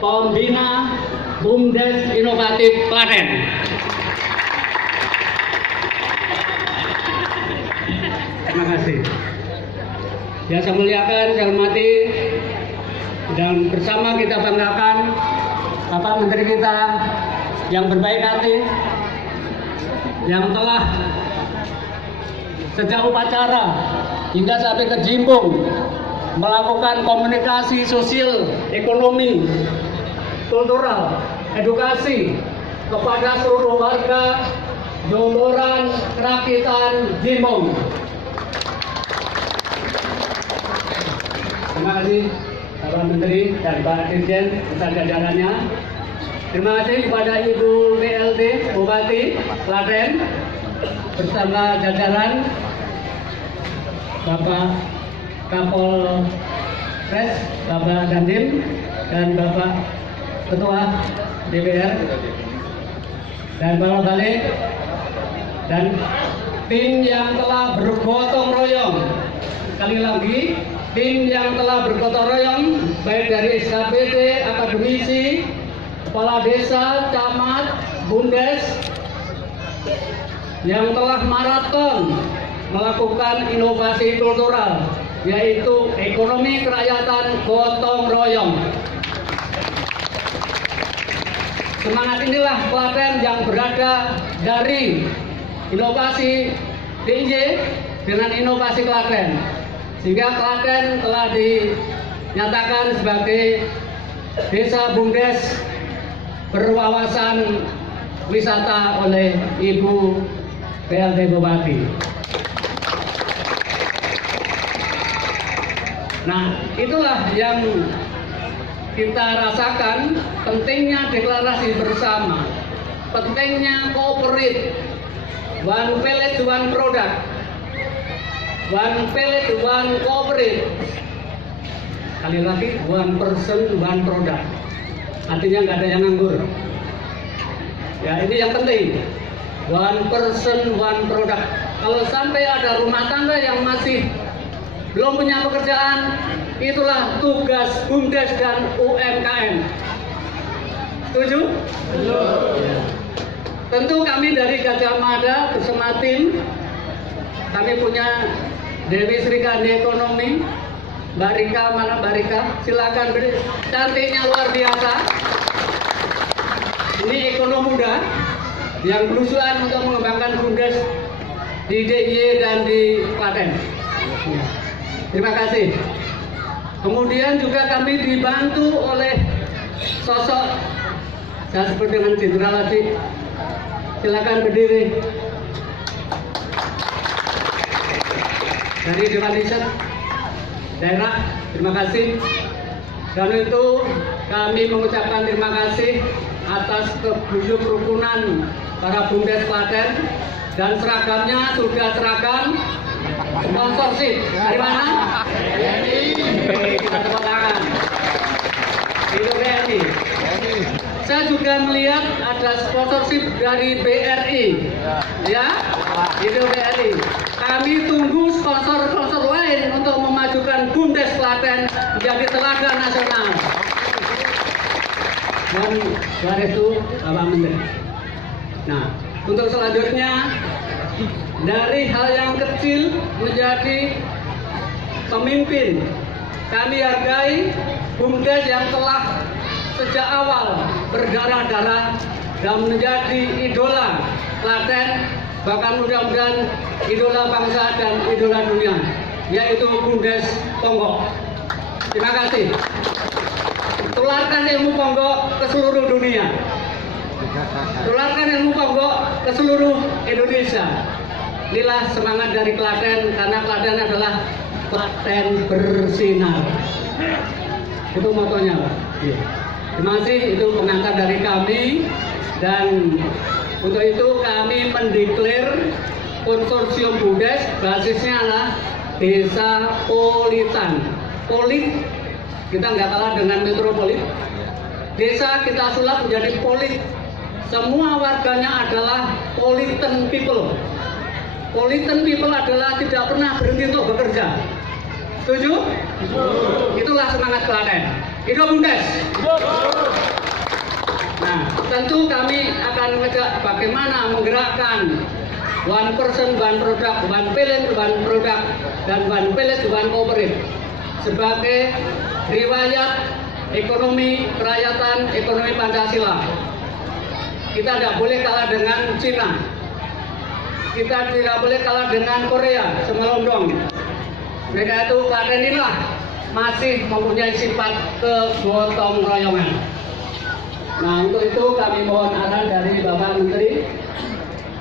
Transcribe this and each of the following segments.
Pembina BUMDes Inovatif Klaten. Terima kasih. Yang saya muliakan, saya hormati, dan bersama kita banggakan Bapak Menteri kita yang berbaik hati, yang telah sejak upacara hingga sampai ke Jimbung melakukan komunikasi sosial, ekonomi, kultural, edukasi kepada seluruh warga Jomboran, Kerakitan, Jimbung. Terima kasih Bapak Menteri dan Pak Dirjen beserta jajarannya. Terima kasih kepada Ibu BLT Bupati Klaten bersama jajaran, Bapak Kapolres, Bapak Dandim, dan Bapak Ketua DPR, dan Bapak Balik, dan tim yang telah bergotong royong. Sekali lagi, tim yang telah bergotong royong, baik dari SKPD, akademisi, kepala desa, camat, BUMDes, yang telah maraton melakukan inovasi kultural, yaitu ekonomi kerakyatan gotong royong. Semangat inilah Klaten yang berada dari inovasi DIY dengan inovasi Klaten, sehingga Klaten telah dinyatakan sebagai desa BUMDes berwawasan wisata oleh Ibu BLT Bupati. Nah, itulah yang kita rasakan, pentingnya deklarasi bersama, pentingnya cooperate, one village, one product, one village, one cooperate. Sekali lagi, one person, one product. Artinya nggak ada yang nganggur. Ya, ini yang penting. One person, one product. Kalau sampai ada rumah tangga yang masih belum punya pekerjaan, itulah tugas BUMDes dan UMKM. Setuju? Setuju. Tentu kami dari Gajah Mada bersama tim, kami punya Dewi Sri Kandi Ekonomi, Mbak Rika, mana Mbak Rika? Silakan beri, cantiknya luar biasa. Ini ekonom muda yang berusaha untuk mengembangkan BUMDes di DIY dan di Klaten. Terima kasih. Kemudian juga kami dibantu oleh sosok, saya sebut dengan Jenderal Ladi. Silakan berdiri. Dari Dewan Riset Daerah, terima kasih. Dan itu kami mengucapkan terima kasih atas keguyup rukunan para BUMDes Klaten, dan seragamnya sudah seragam sponsorship. Dari mana? Kita tepuk tangan. Itu BRI. Saya juga melihat ada sponsorship dari BRI. Ya, itu BRI. Kami tunggu sponsor-sponsor lain untuk memajukan BUMDes Klaten menjadi telaga nasional. Dan dari itu Bapak Menteri. Nah, untuk selanjutnya, dari hal yang kecil menjadi pemimpin, kami hargai BUMDes yang telah sejak awal berdarah-darah dan menjadi idola Klaten, bahkan mudah-mudahan idola bangsa dan idola dunia, yaitu BUMDes Ponggok. Terima kasih. Tularkan ilmu Ponggok ke seluruh dunia. Tularkan ilmu Ponggok ke seluruh Indonesia. Inilah semangat dari Klaten, karena Klaten adalah Klaten bersinar. Itu motonya, Pak. Terima kasih, itu pengantar dari kami. Dan untuk itu kami mendeklar konsorsium BUMDes, basisnya adalah desa politan. Polit, kita nggak kalah dengan metropolit. Desa kita sulap menjadi polit. Semua warganya adalah politan people. Politan people adalah tidak pernah berhenti untuk bekerja. Setuju? Itulah semangat Klaten. Hidup BUMDes. Nah, tentu kami akan mengajak bagaimana menggerakkan one person, one product, one village, one product, dan one village, one cooperative sebagai riwayat ekonomi kerakyatan, ekonomi Pancasila. Kita tidak boleh kalah dengan Cina. Kita tidak boleh kalah dengan Korea, semelondong. Mereka itu Klaten inilah masih mempunyai sifat kegotong royongan. Nah, untuk itu kami mohon arahan dari Bapak Menteri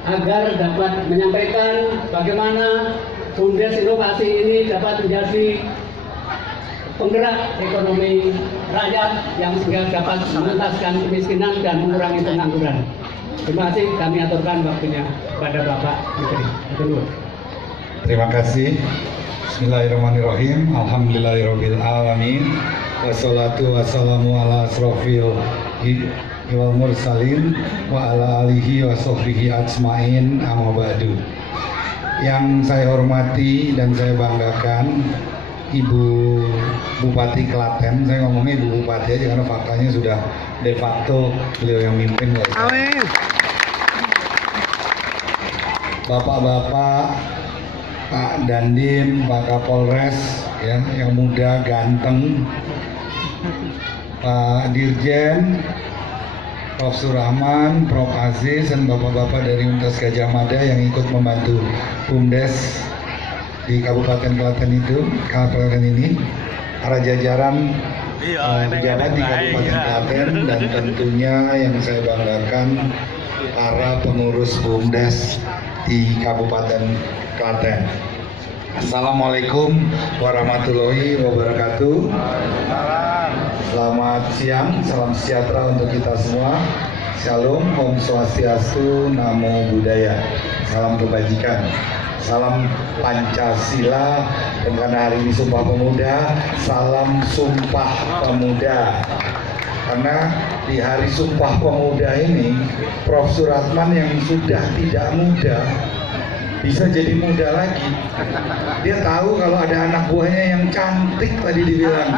agar dapat menyampaikan bagaimana BUMDes inovasi ini dapat menjadi penggerak ekonomi rakyat yang sehingga dapat menuntaskan kemiskinan dan mengurangi pengangguran. Terima kasih, kami aturkan waktunya kepada Bapak Menteri. Terima kasih. Bismillahirrahmanirrahim. Alhamdulillahirabbil alamin. Wassalatu wassalamu ala asrofil wal mursalin wa ala alihi wa sahbihi ajmain, amma ba'du. Yang saya hormati dan saya banggakan Ibu Bupati Klaten. Saya ngomongnya Ibu Bupati aja karena faktanya sudah de facto beliau yang mimpin. Amin. Bapak-bapak, Pak Dandim, Pak Kapolres, ya, yang muda, ganteng, Pak Dirjen, Prof. Surahman, Prof. Aziz, dan bapak-bapak dari Universitas Gajah Mada yang ikut membantu BUMDes di Kabupaten Klaten ini, para jajaran pejabat di Kabupaten Klaten, dan tentunya yang saya banggakan para pengurus BUMDes di Kabupaten Klaten. Assalamualaikum warahmatullahi wabarakatuh. Selamat siang, salam sejahtera untuk kita semua. Shalom, Om Swastiastu, Namo Buddhaya. Salam kebajikan, salam Pancasila, dan karena hari ini Sumpah Pemuda, salam Sumpah Pemuda. Karena di hari Sumpah Pemuda ini, Prof. Suratman yang sudah tidak muda bisa jadi muda lagi. Dia tahu kalau ada anak buahnya yang cantik tadi dibilang,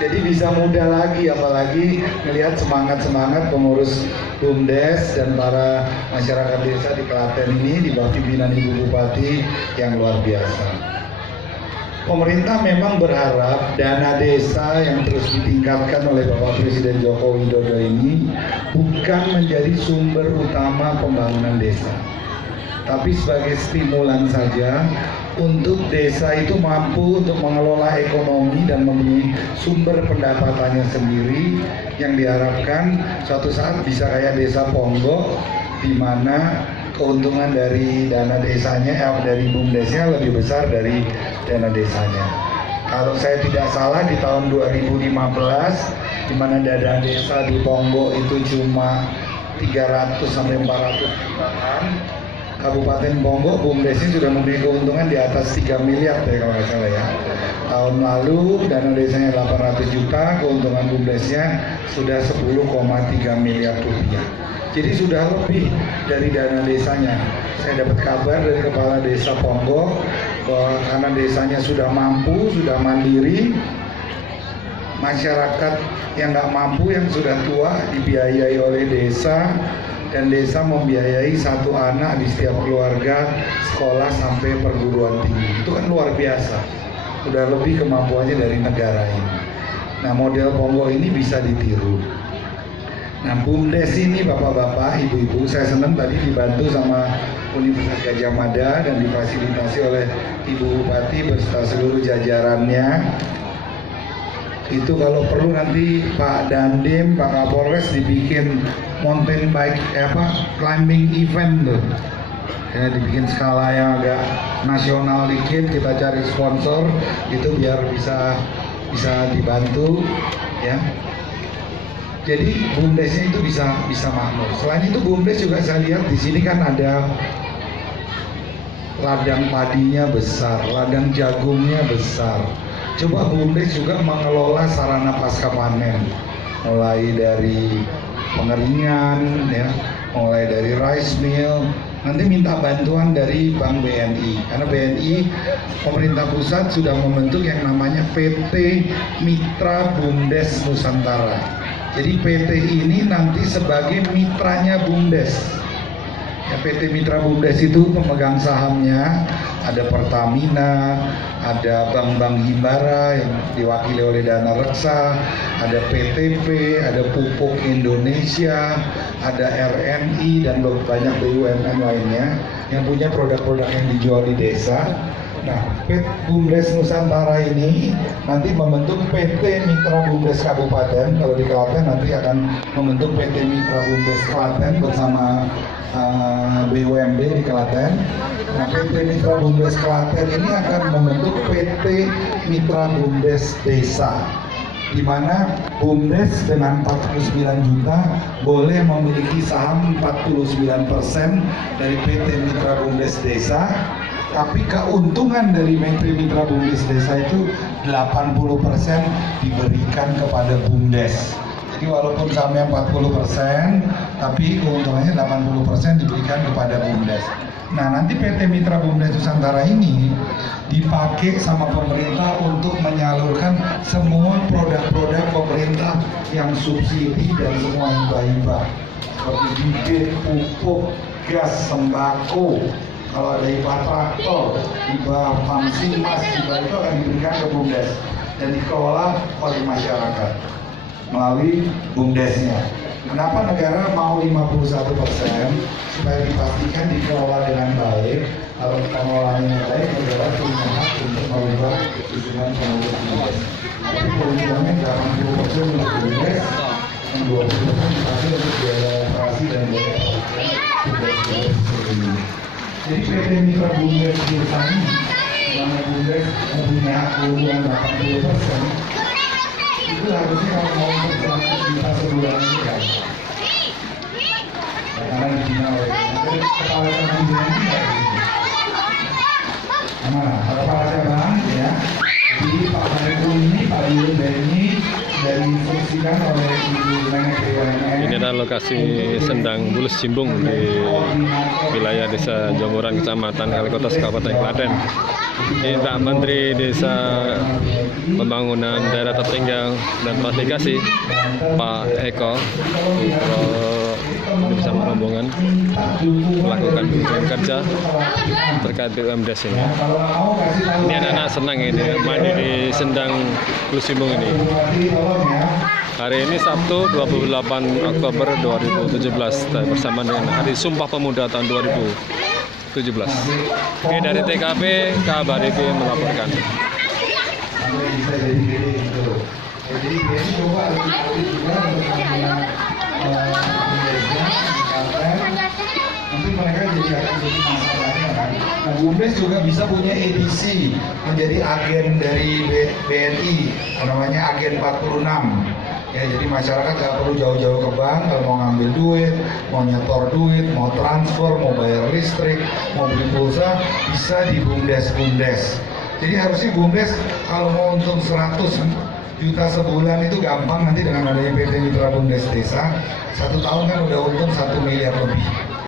jadi bisa muda lagi, apalagi melihat semangat-semangat pengurus BUMDes dan para masyarakat desa di Klaten ini di bawah pimpinan Ibu Bupati yang luar biasa. Pemerintah memang berharap dana desa yang terus ditingkatkan oleh Bapak Presiden Joko Widodo ini bukan menjadi sumber utama pembangunan desa, tapi sebagai stimulan saja untuk desa itu mampu untuk mengelola ekonomi dan mempunyai sumber pendapatannya sendiri, yang diharapkan suatu saat bisa kayak desa Ponggok, di mana keuntungan dari dana desanya, dari BUMDesnya lebih besar dari dana desanya. Kalau saya tidak salah di tahun 2015, di mana dana desa di Ponggok itu cuma 300 sampai 400 jutaan, Kabupaten Ponggok BUMDesnya sudah memiliki keuntungan di atas 3 miliar ya kalau nggak salah ya. Tahun lalu dana desanya 800 juta, keuntungan BUMDesnya sudah 10,3 miliar rupiah. Jadi sudah lebih dari dana desanya. Saya dapat kabar dari kepala desa Ponggok bahwa karena desanya sudah mampu, sudah mandiri, masyarakat yang nggak mampu, yang sudah tua dibiayai oleh desa, dan desa membiayai satu anak di setiap keluarga sekolah sampai perguruan tinggi. Itu kan luar biasa, sudah lebih kemampuannya dari negara ini. Nah, model Ponggok ini bisa ditiru. Nah, BUMDes ini bapak-bapak, ibu-ibu, saya senang tadi dibantu sama Universitas Gajah Mada dan difasilitasi oleh Ibu Bupati beserta seluruh jajarannya. Itu kalau perlu nanti Pak Dandim, Pak Kapolres dibikin mountain bike, climbing event tuh. Ya, dibikin skala yang agak nasional dikit, kita cari sponsor itu biar bisa dibantu ya. Jadi BUMDesnya itu bisa makmur. Selain itu BUMDes juga saya lihat di sini kan ada ladang padinya besar, ladang jagungnya besar. Coba BUMDes juga mengelola sarana pasca panen, mulai dari pengeringan, ya, mulai dari rice mill, nanti minta bantuan dari Bank BNI, karena BNI pemerintah pusat sudah membentuk yang namanya PT Mitra BUMDes Nusantara. Jadi PT ini nanti sebagai mitranya BUMDes. Ya, PT Mitra BUMDes itu pemegang sahamnya ada Pertamina, ada bank-bank himbara yang diwakili oleh Dana Reksa, ada PTP, ada Pupuk Indonesia, ada RNI dan banyak BUMN lainnya yang punya produk-produk yang dijual di desa. Nah, PT BUMDes Nusantara ini nanti membentuk PT Mitra BUMDes Kabupaten. Kalau di Klaten nanti akan membentuk PT Mitra BUMDes Klaten bersama BUMD di Klaten. Nah, PT Mitra BUMDes Klaten ini akan membentuk PT Mitra BUMDes Desa, di mana BUMDes dengan 49 juta boleh memiliki saham 49% dari PT Mitra BUMDes Desa. Tapi keuntungan dari PT Mitra BUMDes Desa itu 80% diberikan kepada BUMDes. Jadi walaupun sahamnya 40%, tapi keuntungannya 80% diberikan kepada BUMDes. Nah, nanti PT Mitra BUMDes Nusantara ini dipakai sama pemerintah untuk menyalurkan semua produk-produk pemerintah yang subsidi dan semua hibah-hibah seperti bibit, pupuk, gas, sembako. Kalau ada hibah traktor, hibah pamsi mas, hibah itu akan diberikan ke BUMDes dan dikelola oleh masyarakat melalui BUMDesnya. Kenapa negara mau 51%? Supaya dipastikan dikelola dengan baik. Kalau pengelolaannya baik, negara punya hak untuk merubah dukungan pengurus BUMDes. Jadi keuntungannya 80% untuk BUMDes, dan 20% dipakai untuk biaya operasi dan biaya BUMDes seperti ini. Jadi PT Mitra BUMDes Desa ini, selama BUMDes mempunyai keuntungan 80%, itu harusnya kalau mau untuk 100 juta sebulan ini kan. Karena dibina oleh kepala cabang BNI ya. Mana? Kepala cabang ya. Jadi Pak Menko ini, Pak Dirjen BNI dari instruksikan oleh Ibu Menek BUMN. Ini adalah lokasi Sendang Bulus Cimbung di wilayah Desa Jongoran, Kecamatan Kalikotas, Kabupaten Klaten. Ini Pak Menteri Desa Pembangunan Daerah Tertinggal dan Transmigrasi, Pak Eko bersama rombongan melakukan kunjungan kerja terkait BUMDes ini. Ini anak-anak senang ini mandi di Sendang Bulus Cimbung ini. Hari ini Sabtu 28 Oktober 2017 bersamaan dengan Hari Sumpah Pemuda tahun 2017. Oke, dari TKP Kabar TV melaporkan. Nanti mereka jadi akan jadi masalahnya kan. Nah, BUMDes juga bisa punya edisi menjadi agen dari BNI, namanya agen 46. Ya, jadi masyarakat nggak perlu jauh-jauh ke bank kalau mau ngambil duit, mau nyetor duit, mau transfer, mau bayar listrik, mau beli pulsa, bisa di BUMDes. Jadi harusnya BUMDes kalau mau untung 100 juta sebulan itu gampang nanti dengan adanya PT Mitra BUMDes Desa. 1 tahun kan udah untung 1 miliar lebih.